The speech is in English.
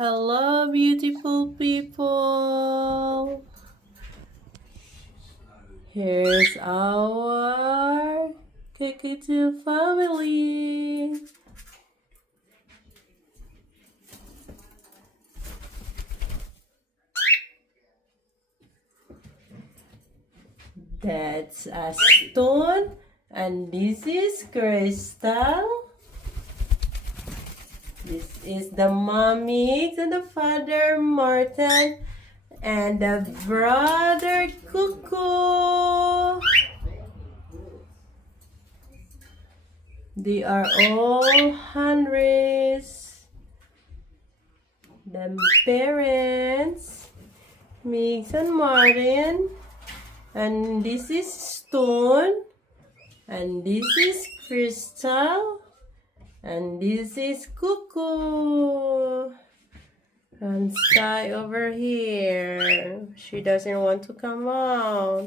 Hello, beautiful people. Here's our Cockatiel family. That's a stone, and this is Crystal. This is the mommy and the father, Martin, and the brother, Cuckoo. They are all Henrys. The parents, Mix and Martin. And this is Stone. And this is Crystal. And this is Cuckoo. And Sky over here. She doesn't want to come out.